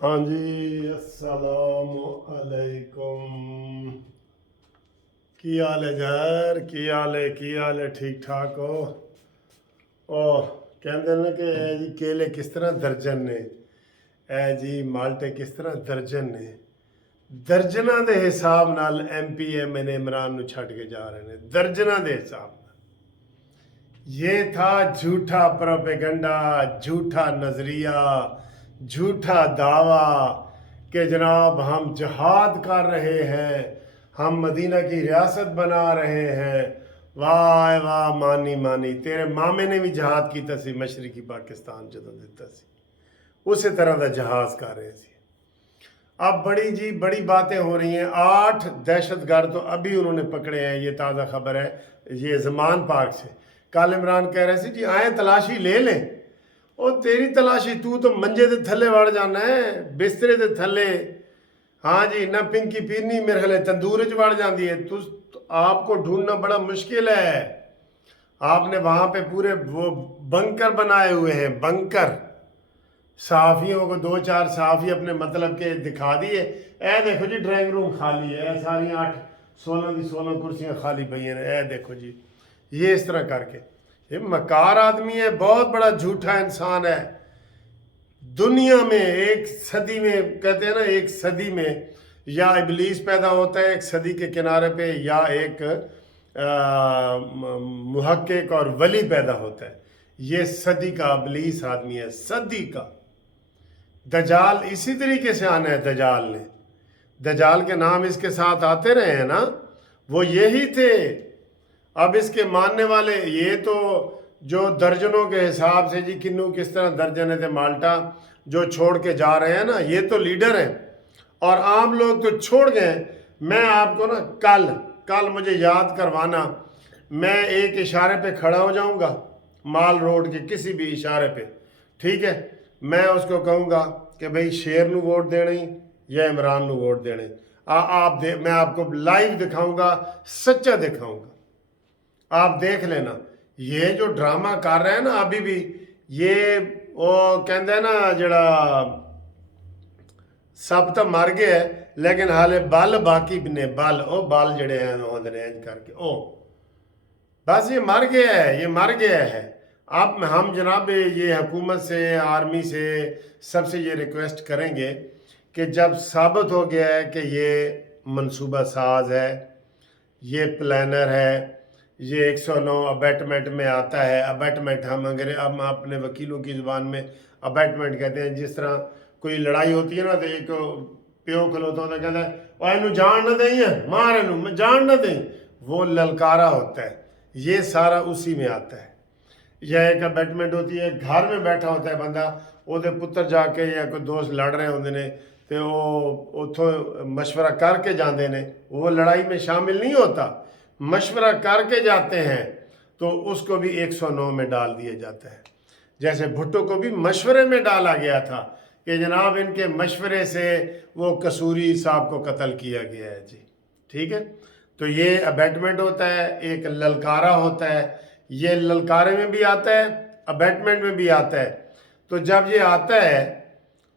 हाँ जी, अस्सलामु अलैकुम। की हाल है यार, की हाल है, ठीक ठाक हो? ओ कहते ने कि ए जी केले किस तरह दर्जन ने, ए जी माल्टे किस तरह दर्जन ने। ਦਰਜਨਾਂ ਦੇ ਹਿਸਾਬ ਨਾਲ ਐਮਪੀ ਐਮਐਨ ਇਮਰਾਨ ਨੂੰ ਛੱਡ ਕੇ ਜਾ ਰਹੇ ਨੇ, ਦਰਜਨਾਂ ਦੇ ਹਿਸਾਬ ਨਾਲ। ये था झूठा प्रोपेगंडा, झूठा नजरिया, झूठा दावा कि जनाब हम जहाद कर रहे हैं, हम मदीना की रियासत बना रहे हैं। वाह वाह, मानी मानी, तेरे मामे ने भी जहाद किया सी मशरकी पाकिस्तान ਜਦੋਂ ਦਿੱਤਾ ਸੀ, उस तरह का जहाज कर रहे थे। अब बड़ी बातें हो रही हैं। 8 दहशतगर्द तो अभी उन्होंने पकड़े हैं, ये ताज़ा खबर है, ये ज़मान पार्क से। कल इमरान कह रहे थे जी आए तलाशी ले लें। और तेरी तलाशी, तू तो मंजे दे थल्ले वड़ जाना है, बिस्तरे दे थल्ले। हाँ जी, ना पिंकी पीरनी मेरे ख्याल तंदूर च वड़ जाती है। तो आपको ढूंढना बड़ा मुश्किल है। आपने वहाँ पे पूरे वो बंकर बनाए हुए हैं, बंकर। सहाफ़ियों को 2-4 सहाफ़ी अपने मतलब के दिखा दिए, ए देखो जी ड्राइंग रूम खाली है, सारी 8-16 की 16 कुर्सियाँ खाली पई हैं, ए देखो जी। ये इस तरह करके, ये मकार आदमी है, बहुत बड़ा झूठा इंसान है। दुनिया में एक सदी में, कहते हैं ना, एक सदी में या इबलीस पैदा होता है एक सदी के किनारे पे, या एक मुहक्किक और वली पैदा होता है। ये सदी का इबलीस आदमी है, सदी का। दजाल इसी तरीके से आना है। दजाल ने, दजाल के नाम इसके साथ आते रहे हैं ना, वो यही थे। अब इसके मानने वाले ये तो जो दर्जनों के हिसाब से जी किन्नू किस तरह दर्जन थे माल्टा जो छोड़ के जा रहे हैं ना, ये तो लीडर हैं और आम लोग तो छोड़ गए। मैं आपको ना कल मुझे याद करवाना, मैं एक इशारे पे खड़ा हो जाऊंगा, माल रोड के किसी भी इशारे पे, ठीक है। मैं उसको कहूँगा कि भाई शेर नू वोट देने या इमरान नू वोट देने। मैं आपको लाइव दिखाऊंगा, सच्चा दिखाऊंगा, आप देख लेना। ये जो ड्रामा कर रहे हैं ना अभी भी, ये वो कहते हैं ना जड़ा सब तो मर गया है लेकिन हाले बल बाकी भी ने, बल जड़े हैं होंदे इंज करके, ओ बस ये मर गया है, ये मर गया है। अब हम जनाब ये हुकूमत से, आर्मी से, सबसे ये रिक्वेस्ट करेंगे कि जब साबित हो गया है कि ये मंसूबा साज है, ये प्लानर है, ये 109 अबैटमेंट में आता है। अबैटमेंट हम अपने वकीलों की ज़ुबान में अबैटमेंट कहते हैं। जिस तरह कोई लड़ाई होती है ना तो एक प्यो खलोता होता कहता है और इनू जान न दें, मार इनू जान न दें, वो ललकारा होता है। ये सारा उसी में आता है। यह एक अबैटमेंट होती है, घर में बैठा होता है बंदा, ਉਹਦੇ पुत्र जाके या कोई दोस्त लड़ रहे होंगे ने तो वो उतों मशवरा करके जाते हैं। वो लड़ाई में शामिल नहीं होता, मशवरा करके जाते हैं तो उसको भी 109 में डाल दिया जाता है। जैसे भुट्टो को भी मशवरे में डाला गया था कि जनाब इनके मशवरे से वो कसूरी साहब को कत्ल किया गया है जी, ठीक है। तो ये अबैटमेंट होता है, एक ललकारा होता है। ये ललकारे में भी आता है, अबैटमेंट में भी आता है। तो जब ये आता है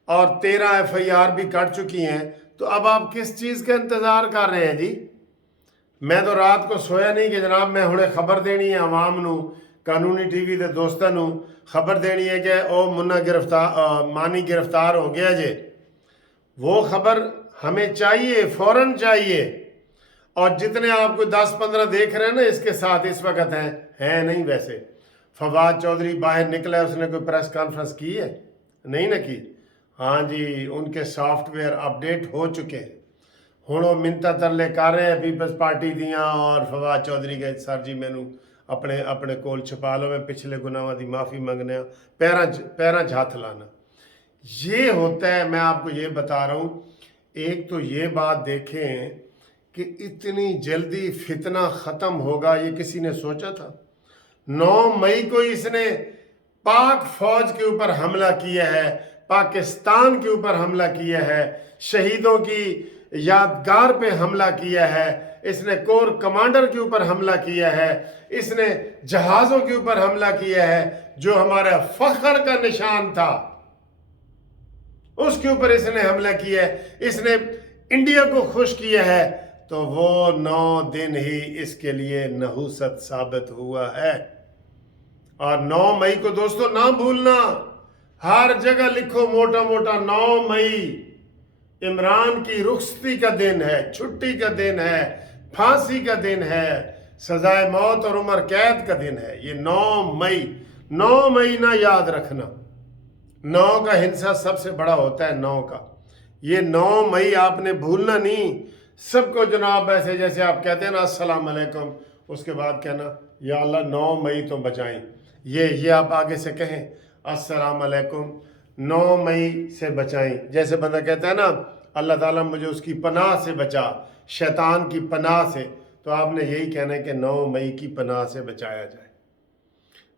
और 13 FIR भी कट चुकी हैं, तो अब आप किस चीज़ का इंतज़ार कर रहे हैं जी? मैं तो रात को सोया नहीं कि जनाब मैं हुणे खबर देनी है अवाम नू, कानूनी TV के दोस्तों नू खबर देनी है कि ओ मुन्ना मानी गिरफ्तार हो गया जे। वो खबर हमें चाहिए, फ़ौरन चाहिए। और जितने आपको 10-15 देख रहे हैं ना इसके साथ इस वक्त हैं नहीं। वैसे फवाद चौधरी बाहर निकला है, उसने कोई प्रेस कॉन्फ्रेंस की है? नहीं ना की। हाँ जी, उनके सॉफ्टवेयर अपडेट हो चुके हैं। ਹੁਣ ਉਹ ਮਿੰਤਾ ਤਰਲੇ ਕਰ ਰਹੇ ਪੀਪਲਸ ਪਾਰਟੀ ਦੀਆਂ और फवाद चौधरी के सर जी मैनू अपने कोल छुपा लो, मैं पिछले गुनाहों की माफ़ी मंगने, पैरों हाथ लाना। ये होता है। मैं आपको ये बता रहा हूँ, एक तो ये बात देखें कि इतनी जल्दी फितना ख़त्म होगा ये किसी ने सोचा था? 9 मई को इसने पाक फौज के ऊपर हमला किया है, पाकिस्तान के ऊपर हमला किया है, शहीदों की यादगार पे हमला किया है, इसने कोर कमांडर के ऊपर हमला किया है, इसने जहाज़ों के ऊपर हमला किया है जो हमारा फख्र का निशान था। उसके ऊपर इसने हमला किया है, इसने इंडिया को खुश किया है, तो वो 9 दिन ही इसके लिए नहुसत साबित हुआ है। और 9 मई को दोस्तों ना भूलना, हर जगह लिखो मोटा मोटा 9 मई इमरान की रुखसती का दिन है, छुट्टी का दिन है, फांसी का दिन है, सजाए मौत और उम्र कैद का दिन है। ये 9 मई ना याद रखना। 9 का हिंसा सबसे बड़ा होता है 9 का। ये 9 मई आपने भूलना नहीं। सबको जनाब ऐसे जैसे आप कहते हैं ना अस्सलाम अलैकुम, उसके बाद कहना या अल्लाह 9 मई तो बचाएं। ये आप आगे से कहें अस्सलाम अलैकुम 9 मई से बचाएं। जैसे बंदा कहता है ना अल्लाह ताला मुझे उसकी पनाह से बचा, शैतान की पनाह से, तो आपने यही कहना है कि 9 मई की पनाह से बचाया जाए।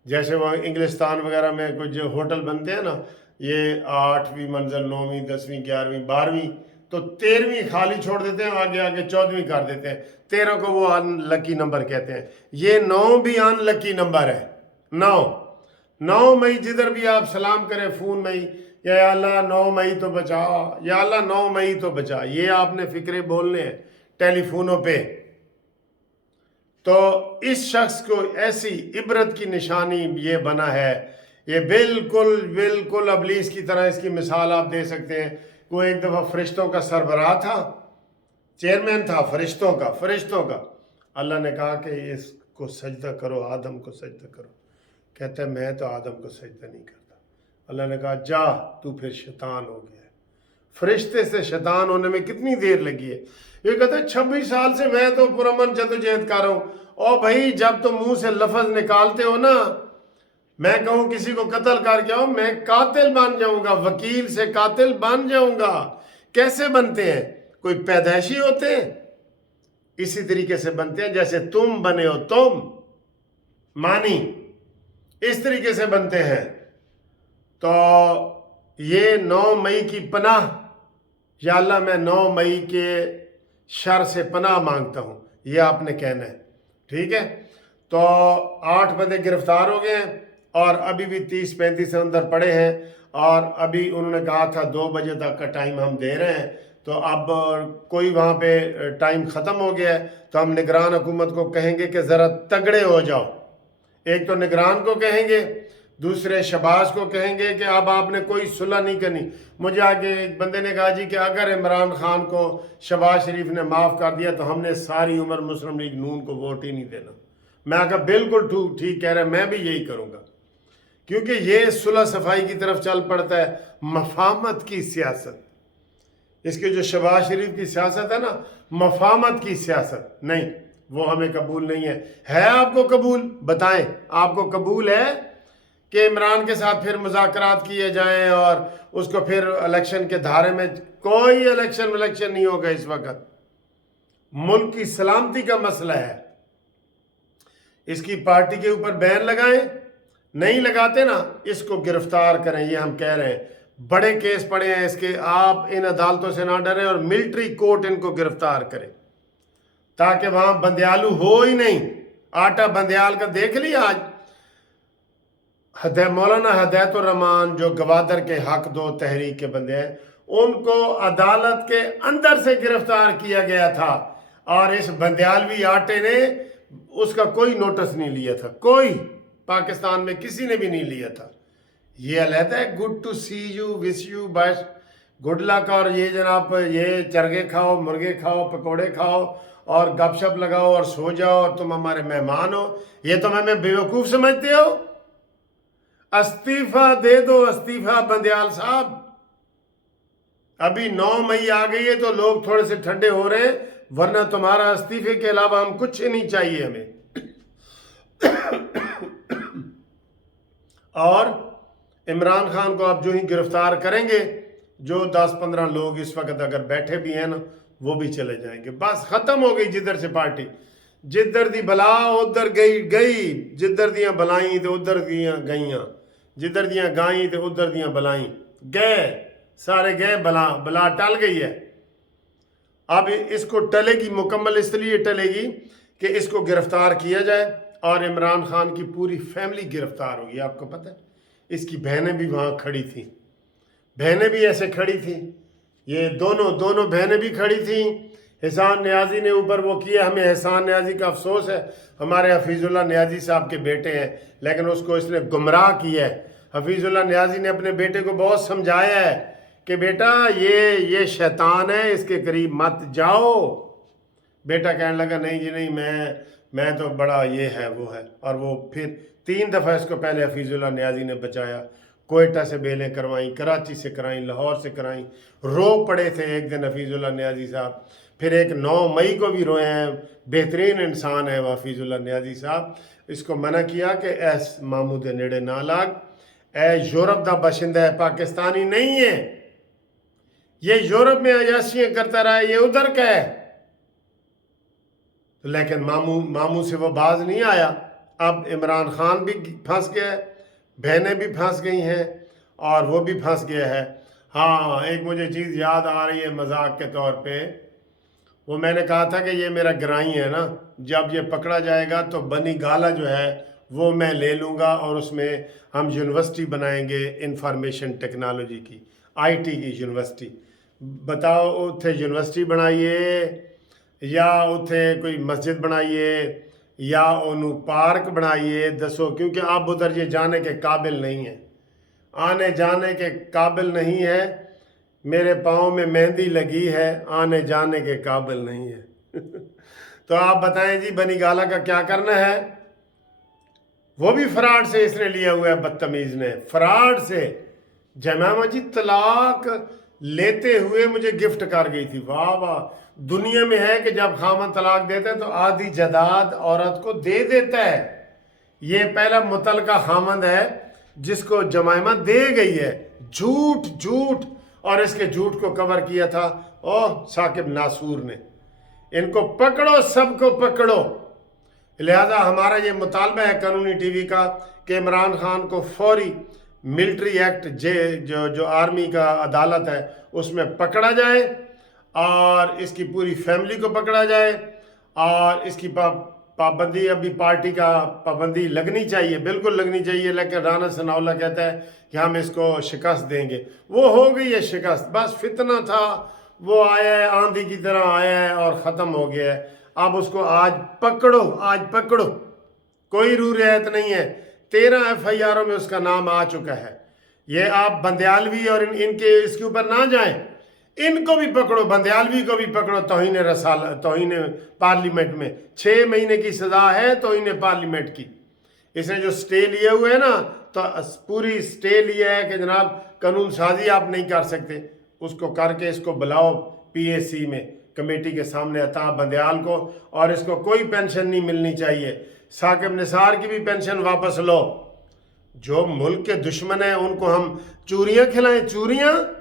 जैसे वहाँ इंग्लिस्तान वगैरह में कुछ जो होटल बनते हैं ना, ये 8वीं मंजिल, 9वीं, 10वीं, 11वीं, 12वीं, तो 13वीं खाली छोड़ देते हैं, आगे आगे 14वीं कर देते हैं। 13 को वो अनलकी नंबर कहते हैं। ये 9 भी अनलकी नंबर है। 9 मई जिधर भी आप सलाम करें फ़ोन में, या अल्लाह 9 मई तो बचा, या अल्लाह 9 मई तो बचा, ये आपने फिक्रे बोलने हैं टेलीफोनों पे। तो इस शख्स को ऐसी इबरत की निशानी ये बना है, ये बिल्कुल बिल्कुल अबलीस की तरह इसकी मिसाल आप दे सकते हैं। वो एक दफ़ा फरिश्तों का सरबराह था, चेयरमैन था फरिश्तों का। अल्लाह ने कहा कि इसको सजदा करो, आदम को सजदा करो। कहता है मैं तो आदम को सजदा नहीं करता। अल्लाह ने कहा जा तू फिर शैतान हो गया। फरिश्ते से शैतान होने में कितनी देर लगी है? ये कहते हैं 26 साल से मैं तो पुरअमन जदोजहद कर रहा हूँ। और भाई जब तो मुंह से लफ्ज निकालते हो ना, मैं कहूँ किसी को कत्ल करके आओ, मैं कातिल बन जाऊंगा, वकील से कातिल बन जाऊंगा। कैसे बनते हैं? कोई पैदाइशी होते हैं? इसी तरीके से बनते हैं जैसे तुम बने हो, तुम मानी, इस तरीके से बनते हैं। तो ये 9 मई की पनाह, या अल्लाह मैं 9 मई के शर से पनाह मांगता हूँ, ये आपने कहना है। ठीक है, तो 8 बंदे गिरफ्तार हो गए हैं और अभी भी 30-35 अंदर पड़े हैं। और अभी उन्होंने कहा था 2 बजे तक का टाइम हम दे रहे हैं, तो अब कोई वहाँ पे टाइम ख़त्म हो गया है, तो हम निगरान हुकूमत को कहेंगे कि ज़रा तगड़े हो जाओ। एक तो निगरान को कहेंगे, दूसरे शहबाज को कहेंगे कि अब आपने कोई सुलह नहीं करनी। मुझे आगे एक बंदे ने कहा जी कि अगर इमरान खान को शहबाज शरीफ ने माफ़ कर दिया तो हमने सारी उम्र मुस्लिम लीग नून को वोट ही नहीं देना। मैं कहा बिल्कुल ठीक कह रहा है, मैं भी यही करूँगा, क्योंकि ये सुलह सफाई की तरफ चल पड़ता है, मफाहमत की सियासत। इसकी जो शहबाज शरीफ की सियासत है ना, मफाहमत की सियासत नहीं, वो हमें कबूल नहीं है आपको कबूल? बताएं, आपको कबूल है कि इमरान के साथ फिर मुज़ाकरात किए जाएं और उसको फिर इलेक्शन के धारे में? कोई इलेक्शन नहीं होगा इस वक्त। मुल्क की सलामती का मसला है। इसकी पार्टी के ऊपर बैन लगाएं, नहीं लगाते ना, इसको गिरफ्तार करें। ये हम कह रहे हैं, बड़े केस पड़े हैं इसके, आप इन अदालतों से ना डरें और मिलिट्री कोर्ट इनको गिरफ्तार करें, ताकि वहां बंदयालू हो ही नहीं। आटा बंदयाल का देख लिया आज। मौलाना हदैतुर्रहमान जो गवादर के हक दो तहरीक के बंदे हैं, उनको अदालत के अंदर से गिरफ्तार किया गया था और इस बंदयालवी आटे ने उसका कोई नोटिस नहीं लिया था। कोई पाकिस्तान में किसी ने भी नहीं लिया था। ये अलहदा है good to see you, wish you best, good luck, और ये जनाब ये चरगे खाओ, मुर्गे खाओ, पकोड़े खाओ और गपशप लगाओ और सो जाओ और तुम हमारे मेहमान हो। ये तो हमें बेवकूफ़ समझते हो? अस्तीफा दे दो, अस्तीफा बंदयाल साहब। अभी 9 मई आ गई है तो लोग थोड़े से ठंडे हो रहे हैं, वरना तुम्हारा अस्तीफे के अलावा हम कुछ नहीं चाहिए हमें। और इमरान खान को आप जो ही गिरफ्तार करेंगे, जो 10-15 लोग इस वक्त अगर बैठे भी हैं ना, वो भी चले जाएंगे। बस खत्म हो गई जिधर से पार्टी। जिधर दी बला उधर गई, जिधर दियाँ बलाई तो उधर दियाँ गईयाँ, जिधर दियाँ गाई तो उधर दियाँ बलाई गए, सारे गए, बला टल गई है। अब इसको टलेगी, मुकम्मल इसलिए टलेगी कि इसको गिरफ्तार किया जाए और इमरान खान की पूरी फैमिली गिरफ्तार होगी। आपको पता है इसकी बहनें भी वहाँ खड़ी थी, बहनें भी ऐसे खड़ी थी, ये दोनों बहनें भी खड़ी थी। एहसान नियाज़ी ने ऊपर वो किया, हमें एहसान नियाज़ी का अफसोस है, हमारे हफीज़ुल्लाह नियाज़ी साहब के बेटे हैं, लेकिन उसको इसने गुमराह किया है। हफीज़ुल्लाह नियाज़ी ने अपने बेटे को बहुत समझाया है कि बेटा ये शैतान है, इसके करीब मत जाओ। बेटा कहने लगा नहीं जी नहीं, मैं तो बड़ा ये है वो है। और वो फिर 3 दफ़ा इसको पहले हफीज़ुल्लाह नियाज़ी ने बचाया। कोयटा से बेलें करवाई, कराची से कराई, लाहौर से कराई, रो पड़े थे एक दिन हफीज़ुल्लाह नियाज़ी साहब। फिर एक 9 मई को भी रोए हैं। बेहतरीन इंसान है वो हफीज़ुल्लाह नियाज़ी साहब। इसको मना किया कि ऐस मामू दे नेड़े ना लाग, ए यूरोप का बाशिंदा है, पाकिस्तानी नहीं है, ये यूरोप में अयाशियाँ करता रहा है, ये उधर का है। लेकिन मामू से वो बाज नहीं आया। अब इमरान खान भी फंस गया है, बहनें भी फंस गई हैं और वो भी फंस गया है। हाँ, एक मुझे चीज़ याद आ रही है मजाक के तौर पे, वो मैंने कहा था कि ये मेरा ग्राई है ना, जब ये पकड़ा जाएगा तो बनी गाला जो है वो मैं ले लूँगा और उसमें हम यूनिवर्सिटी बनाएंगे इंफॉर्मेशन टेक्नोलॉजी की, आईटी की यूनिवर्सिटी। बताओ, उत्थे यूनिवर्सिटी बनाइए या उत्थे कोई मस्जिद बनाइए या उन्हों पार्क बनाइए, दसो, क्योंकि आप उधर ये जाने के काबिल नहीं है, आने जाने के काबिल नहीं है। मेरे पाँव में मेहंदी लगी है, आने जाने के काबिल नहीं है। तो आप बताएं जी बनी गाला का क्या करना है? वो भी फ्रॉड से इसने लिया हुआ है, बदतमीज ने फ्रॉड से। जमामा जी तलाक लेते हुए मुझे गिफ्ट कर गई थी। वाह वाह, दुनिया में है कि जब खामन तलाक देते हैं तो आधी जायदाद औरत को दे देता है। ये पहला मुतलका खामंद है जिसको जमाइमा दे गई है। झूठ, और इसके झूठ को कवर किया था साकिब नासूर ने। इनको पकड़ो, सबको पकड़ो। लिहाजा हमारा ये मुतालबा है कानूनी टीवी का कि इमरान खान को फौरी मिलिट्री एक्ट जो आर्मी का अदालत है उसमें पकड़ा जाए और इसकी पूरी फैमिली को पकड़ा जाए और इसकी पाबंदी, अभी पार्टी का पाबंदी लगनी चाहिए, बिल्कुल लगनी चाहिए। लेकिन राना सनाउल्लाह कहता है कि हम इसको शिकस्त देंगे। वो हो गई है शिकस्त, बस फितना था, वो आया है, आंधी की तरह आया है और ख़त्म हो गया है। अब उसको आज पकड़ो, कोई रू रियायत नहीं है। 13 FIR में उसका नाम आ चुका है। ये आप बंदयालवी और इनके इसके ऊपर ना जाएं, इनको भी पकड़ो, बंदयालवी को भी पकड़ो। तौहीन पार्लियामेंट में 6 महीने की सज़ा है तौहीन पार्लियामेंट की। इसने जो स्टे लिए हुए है ना, तो पूरी स्टे लिया है कि जनाब कानून साजी आप नहीं कर सकते, उसको करके इसको बुलाओ PAC में कमेटी के सामने अता बंदयाल को, और इसको कोई पेंशन नहीं मिलनी चाहिए। साकिब निसार की भी पेंशन वापस लो। जो मुल्क के दुश्मन हैं उनको हम चूरियाँ खिलाएं, चूरियाँ।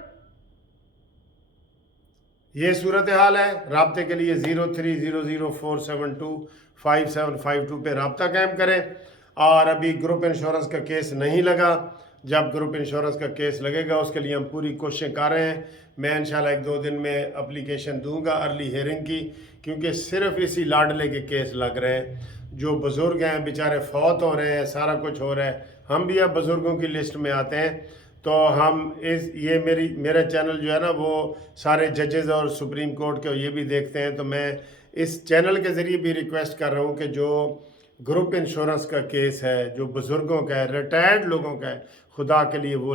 ये सूरत हाल है। राब्ते के लिए 030047255752 पे रब्ता कायम करें। और अभी ग्रुप इंश्योरेंस का केस नहीं लगा, जब ग्रुप इंश्योरेंस का केस लगेगा उसके लिए हम पूरी कोशिशें कर रहे हैं। मैं इंशाल्लाह 1-2 दिन में एप्लीकेशन दूंगा अर्ली हियरिंग की, क्योंकि सिर्फ इसी लाडले के केस लग रहे हैं। जो बुज़ुर्ग हैं बेचारे फौत हो रहे हैं, सारा कुछ हो रहा है। हम भी अब बुज़ुर्गों की लिस्ट में आते हैं। तो हम मेरा चैनल जो है ना वो सारे जजेस और सुप्रीम कोर्ट के ये भी देखते हैं। तो मैं इस चैनल के ज़रिए भी रिक्वेस्ट कर रहा हूँ कि जो ग्रुप इंश्योरेंस का केस है, जो बुज़ुर्गों का है, रिटायर्ड लोगों का है, खुदा के लिए वो